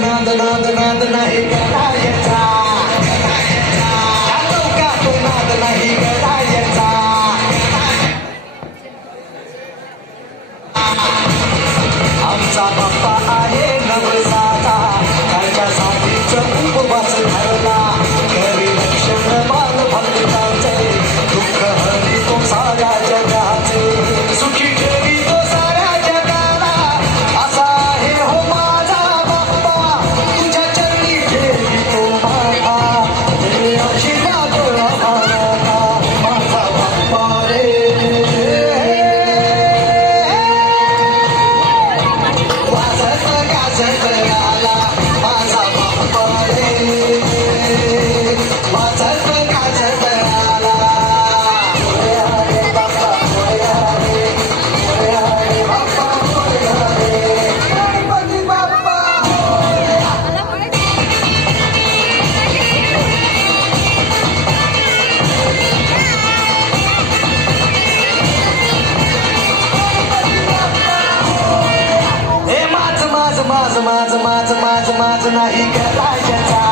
नाद नाद नाद नाद नाही. माझ माझ माझ माझ नाही.